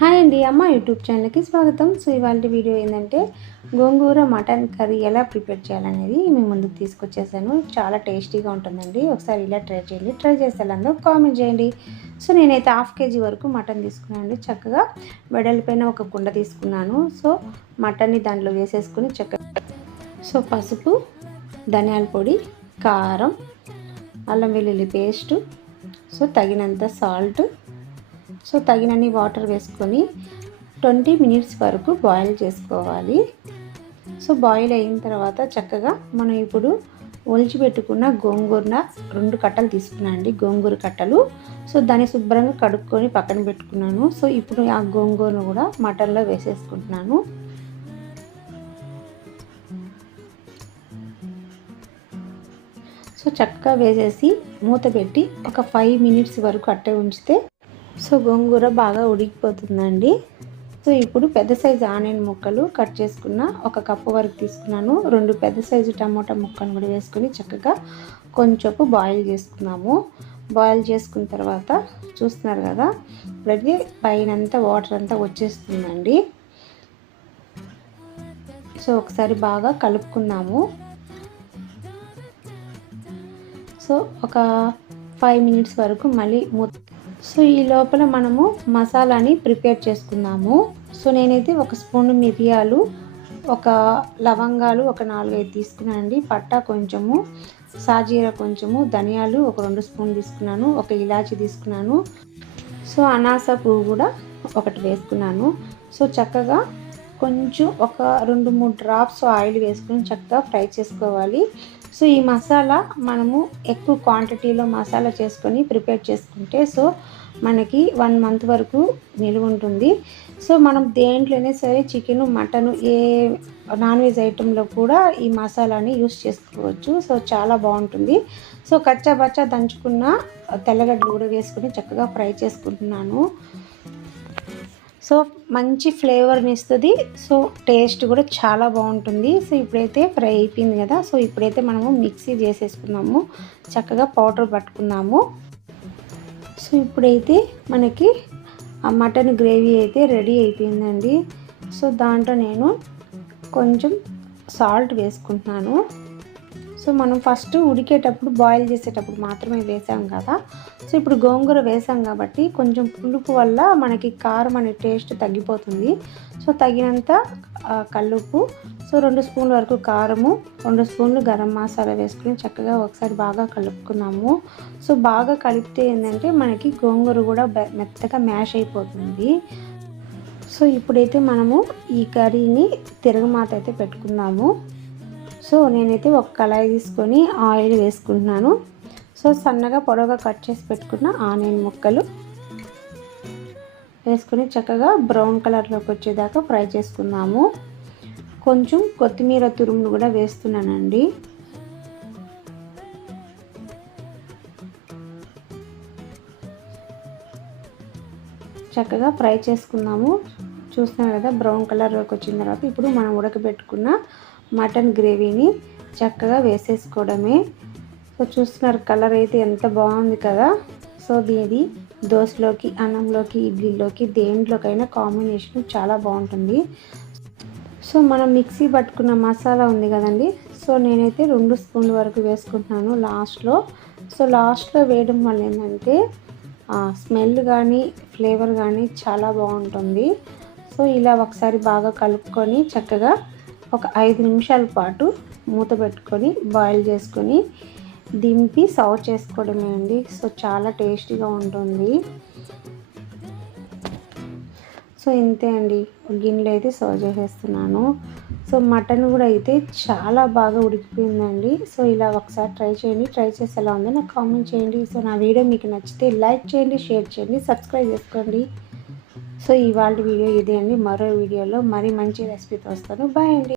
Hi అండి, అమ్మ YouTube ఛానల్కి స్వాగతం. సో ఇవాళ వీడియో ఏంటంటే గోంగూర మటన్ కర్రీ ఎలా ప్రిపేర్ చేయాలనేది మీ ముందుకు తీసుకొచ్చేసాను. చాలా టేస్టీగా ఉంటుందండి. ఒకసారి ఇలా ట్రై చేయండి. ట్రై చేసేలాగా కామెంట్ చేయండి. సో నేనైతే హాఫ్ కేజీ వరకు మటన్ తీసుకున్నాను అండి. చక్కగా వెడల్పైన ఒక కుండ తీసుకున్నాను. సో మటన్ని దాంట్లో వేసేసుకుని చక్కగా పసుపు, ధనియాల పొడి, కారం, అల్లం వెల్లుల్లి పేస్టు, సో తగినంత సాల్ట్, సో తగినన్ని వాటర్ వేసుకొని 20 మినిట్స్ వరకు బాయిల్ చేసుకోవాలి. సో బాయిల్ అయిన తర్వాత చక్కగా మనం ఇప్పుడు ఒలిచిపెట్టుకున్న గోంగూర 2 కట్టలు తీసుకున్నాను అండి, గోంగూర కట్టలు. సో దాన్ని శుభ్రంగా కడుక్కొని పక్కన పెట్టుకున్నాను. సో ఇప్పుడు ఆ గోంగూరను కూడా మటన్లో వేసేసుకుంటున్నాను. సో చక్కగా వేసేసి మూత పెట్టి ఒక 5 మినిట్స్ వరకు అట్టే ఉంచితే సో గోంగూర బాగా ఉడికిపోతుందండి. సో ఇప్పుడు పెద్ద సైజు ఆనియన్ ముక్కలు కట్ చేసుకున్న 1 కప్పు వరకు తీసుకున్నాను. 2 పెద్ద సైజు టమోటా ముక్కలు కూడా వేసుకొని చక్కగా కొంచెంసేపు బాయిల్ చేసుకున్నాము. బాయిల్ చేసుకున్న తర్వాత చూస్తున్నారు కదా, ఇప్పుడైతే పైనంతా వాటర్ అంతా వచ్చేస్తుందండి. సో ఒకసారి బాగా కలుపుకున్నాము. సో ఒక 5 మినిట్స్ వరకు మళ్ళీ సో ఈ లోపల మనము మసాలాని ప్రిపేర్ చేసుకుందాము. సో నేనైతే 1 స్పూన్ మిరియాలు, 1 లవంగాలు, 4-5 తీసుకున్నానండి. పట్టా కొంచెము, సాజీరా కొంచెము, ధనియాలు 2 స్పూన్ తీసుకున్నాను, 1 ఇలాచి తీసుకున్నాను. సో అనాస పువ్వు కూడా 1 వేసుకున్నాను. సో చక్కగా కొంచెం ఒక 2-3 డ్రాప్స్ ఆయిల్ వేసుకొని చక్కగా ఫ్రై చేసుకోవాలి. సో ఈ మసాలా మనము ఎక్కువ క్వాంటిటీలో మసాలా చేసుకొని ప్రిపేర్ చేసుకుంటే సో మనకి 1 మంత్ వరకు నిలువ ఉంటుంది. సో మనం దేంట్లోనే సరే చికెను, మటను, ఏ నాన్ వెజ్ ఐటెంలో కూడా ఈ మసాలాని యూస్ చేసుకోవచ్చు. సో చాలా బాగుంటుంది. సో కచ్చా బచ్చా దంచుకున్న తెల్లగడ్డలు కూడా వేసుకొని చక్కగా ఫ్రై చేసుకుంటున్నాను. సో మంచి ఫ్లేవర్ని ఇస్తుంది. సో టేస్ట్ కూడా చాలా బాగుంటుంది. సో ఇప్పుడైతే ఫ్రై అయిపోయింది కదా. సో ఇప్పుడైతే మనము మిక్సీ చేసేసుకున్నాము, చక్కగా పౌడర్ పట్టుకున్నాము. సో ఇప్పుడైతే మనకి ఆ మటన్ గ్రేవీ అయితే రెడీ అయిపోయిందండి. సో దాంట్లో నేను కొంచెం సాల్ట్ వేసుకుంటున్నాను. సో మనం ఫస్ట్ ఉడికేటప్పుడు బాయిల్ చేసేటప్పుడు మాత్రమే వేసాం కదా. సో ఇప్పుడు గోంగూర వేసాం కాబట్టి కొంచెం పులుపు వల్ల మనకి కారం అనే టేస్ట్ తగ్గిపోతుంది. సో తగినంత కల్లుప్పు, సో 2 స్పూన్ల వరకు కారము, 2 స్పూన్లు గరం మసాలా వేసుకుని చక్కగా ఒకసారి బాగా కలుపుకున్నాము. సో బాగా కలిపితే ఏంటంటే మనకి గోంగూర కూడా మెత్తగా మ్యాష్ అయిపోతుంది. సో ఇప్పుడైతే మనము ఈ కర్రీని తిరగమాత అయితే పెట్టుకుందాము. సో నేనైతే 1 కళాయి తీసుకొని ఆయిల్ వేసుకుంటున్నాను. సో సన్నగా పొడవుగా కట్ చేసి పెట్టుకున్న ఆనియన్ ముక్కలు వేసుకొని చక్కగా బ్రౌన్ కలర్లోకి వచ్చేదాకా ఫ్రై చేసుకుందాము. కొంచెం కొత్తిమీర తురుమును కూడా వేస్తున్నానండి. చక్కగా ఫ్రై చేసుకుందాము. చూస్తున్నారు కదా, బ్రౌన్ కలర్లోకి వచ్చిన తర్వాత ఇప్పుడు మనం ఉడకబెట్టుకున్న మటన్ గ్రేవీని చక్కగా వేసేసుకోవడమే. సో చూస్తున్నారు కలర్ అయితే ఎంత బాగుంది కదా. సో దీని దోశలోకి, అన్నంలోకి, ఇడ్లీలోకి, దేంట్లోకైనా కాంబినేషన్ చాలా బాగుంటుంది. సో మనం మిక్సీ పట్టుకున్న మసాలా ఉంది కదండి. సో నేనైతే 2 స్పూన్ల వరకు వేసుకుంటున్నాను లాస్ట్లో. సో లాస్ట్లో వేయడం వల్ల ఏంటంటే స్మెల్ కానీ ఫ్లేవర్ కానీ చాలా బాగుంటుంది. సో ఇలా ఒకసారి బాగా కలుపుకొని చక్కగా ఒక 5 నిమిషాల పాటు మూత పెట్టుకొని బాయిల్ చేసుకొని దింపి సర్వ్ చేసుకోవడమే అండి. సో చాలా టేస్టీగా ఉంటుంది. సో ఇంతే అండి, గిన్నెలో అయితే సర్వ్ చేసేస్తున్నాను. సో మటన్ కూడా అయితే చాలా బాగా ఉడికిపోయిందండి. సో ఇలా ఒకసారి ట్రై చేయండి. ట్రై చేసి ఎలా ఉందో నాకు కామెంట్ చేయండి. సో నా వీడియో మీకు నచ్చితే లైక్ చేయండి, షేర్ చేయండి, సబ్స్క్రైబ్ చేసుకోండి. సో ఇవాళ వీడియో ఇదే అండి. మరో వీడియోలో మరీ మంచి రెసిపీతో వస్తాను. బాయ్ అండి.